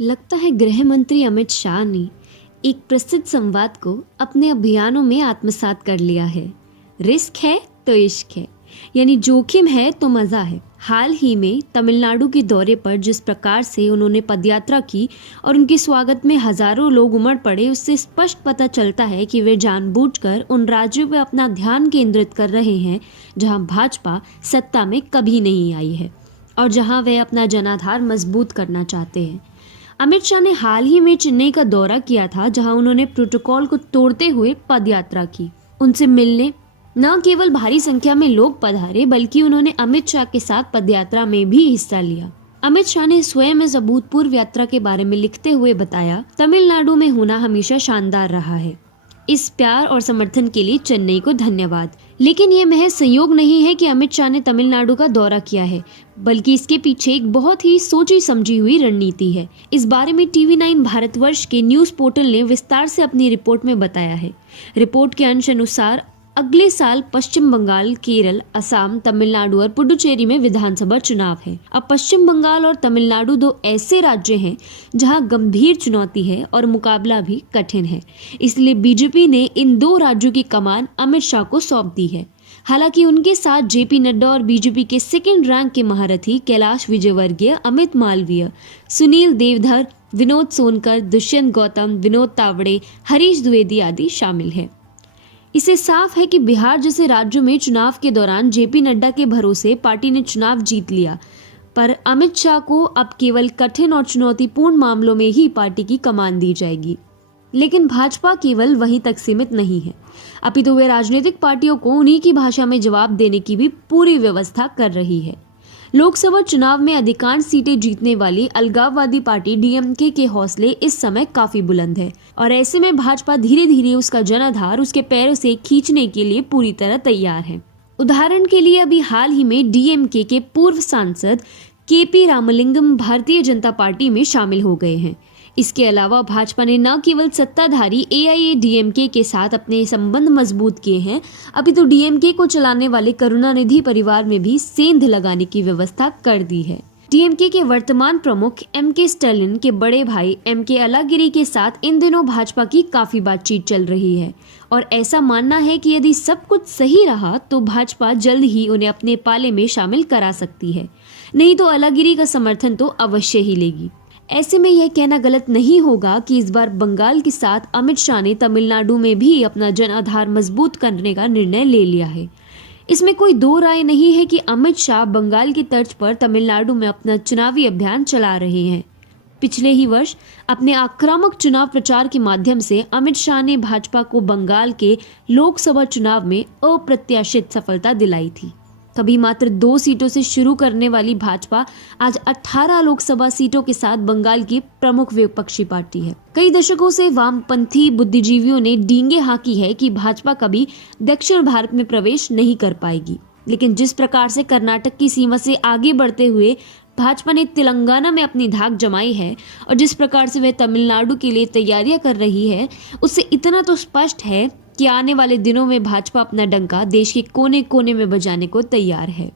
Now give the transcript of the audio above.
लगता है गृह मंत्री अमित शाह ने एक प्रसिद्ध संवाद को अपने अभियानों में आत्मसात कर लिया है। रिस्क है तो इश्क है, यानी जोखिम है तो मजा है। हाल ही में तमिलनाडु के दौरे पर जिस प्रकार से उन्होंने पदयात्रा की और उनके स्वागत में हजारों लोग उमड़ पड़े, उससे स्पष्ट पता चलता है कि वे जानबूझकर उन राज्यों पर अपना ध्यान केंद्रित कर रहे हैं जहां भाजपा सत्ता में कभी नहीं आई है और जहां वे अपना जनाधार मजबूत करना चाहते हैं। अमित शाह ने हाल ही में चेन्नई का दौरा किया था, जहां उन्होंने प्रोटोकॉल को तोड़ते हुए पदयात्रा की। उनसे मिलने न केवल भारी संख्या में लोग पधारे, बल्कि उन्होंने अमित शाह के साथ पदयात्रा में भी हिस्सा लिया। अमित शाह ने स्वयं इस अभूतपूर्व यात्रा के बारे में लिखते हुए बताया, तमिलनाडु में होना हमेशा शानदार रहा है। इस प्यार और समर्थन के लिए चेन्नई को धन्यवाद। लेकिन यह महज संयोग नहीं है कि अमित शाह ने तमिलनाडु का दौरा किया है, बल्कि इसके पीछे एक बहुत ही सोची समझी हुई रणनीति है। इस बारे में टीवी9 भारतवर्ष के न्यूज पोर्टल ने विस्तार से अपनी रिपोर्ट में बताया है। रिपोर्ट के अंश अनुसार अगले साल पश्चिम बंगाल, केरल, असम, तमिलनाडु और पुडुचेरी में विधानसभा चुनाव है। अब पश्चिम बंगाल और तमिलनाडु दो ऐसे राज्य हैं जहां गंभीर चुनौती है और मुकाबला भी कठिन है। इसलिए बीजेपी ने इन दो राज्यों की कमान अमित शाह को सौंप दी है। हालांकि उनके साथ जेपी नड्डा और बीजेपी के सेकेंड रैंक के महारथी कैलाश विजयवर्गीय, अमित मालवीय, सुनील देवधर, विनोद सोनकर, दुष्यंत गौतम, विनोद तावड़े, हरीश द्विवेदी आदि शामिल है। इसे साफ है कि बिहार जैसे राज्यों में चुनाव के दौरान जेपी नड्डा के भरोसे पार्टी ने चुनाव जीत लिया, पर अमित शाह को अब केवल कठिन और चुनौतीपूर्ण मामलों में ही पार्टी की कमान दी जाएगी। लेकिन भाजपा केवल वहीं तक सीमित नहीं है, अपितु वे राजनीतिक पार्टियों को उन्हीं की भाषा में जवाब देने की भी पूरी व्यवस्था कर रही है। लोकसभा चुनाव में अधिकांश सीटें जीतने वाली अलगाववादी पार्टी डीएमके के हौसले इस समय काफी बुलंद है और ऐसे में भाजपा धीरे धीरे उसका जनाधार उसके पैरों से खींचने के लिए पूरी तरह तैयार है। उदाहरण के लिए अभी हाल ही में डीएमके के पूर्व सांसद केपी रामलिंगम भारतीय जनता पार्टी में शामिल हो गए हैं। इसके अलावा भाजपा ने न केवल सत्ताधारी एआईएडीएमके के साथ अपने संबंध मजबूत किए हैं, अभी तो डीएमके को चलाने वाले करुणानिधि परिवार में भी सेंध लगाने की व्यवस्था कर दी है। डीएमके के वर्तमान प्रमुख एमके स्टालिन के बड़े भाई एमके अलागिरी के साथ इन दिनों भाजपा की काफी बातचीत चल रही है और ऐसा मानना है कि यदि सब कुछ सही रहा तो भाजपा जल्द ही उन्हें अपने पाले में शामिल करा सकती है, नहीं तो अलागिरी का समर्थन तो अवश्य ही लेगी। ऐसे में यह कहना गलत नहीं होगा कि इस बार बंगाल के साथ अमित शाह ने तमिलनाडु में भी अपना जनाधार मजबूत करने का निर्णय ले लिया है। इसमें कोई दो राय नहीं है कि अमित शाह बंगाल की तर्ज पर तमिलनाडु में अपना चुनावी अभियान चला रहे हैं। पिछले ही वर्ष अपने आक्रामक चुनाव प्रचार के माध्यम से अमित शाह ने भाजपा को बंगाल के लोकसभा चुनाव में अप्रत्याशित सफलता दिलाई थी। कभी मात्र 2 सीटों से शुरू करने वाली भाजपा आज 18 लोकसभा सीटों के साथ बंगाल की प्रमुख विपक्षी पार्टी है। कई दशकों से वामपंथी बुद्धिजीवियों ने डींगे हाँकी है कि भाजपा कभी दक्षिण भारत में प्रवेश नहीं कर पाएगी, लेकिन जिस प्रकार से कर्नाटक की सीमा से आगे बढ़ते हुए भाजपा ने तेलंगाना में अपनी धाक जमाई है और जिस प्रकार से वह तमिलनाडु के लिए तैयारियां कर रही है, उससे इतना तो स्पष्ट है कि आने वाले दिनों में भाजपा अपना डंका देश के कोने कोने में बजाने को तैयार है।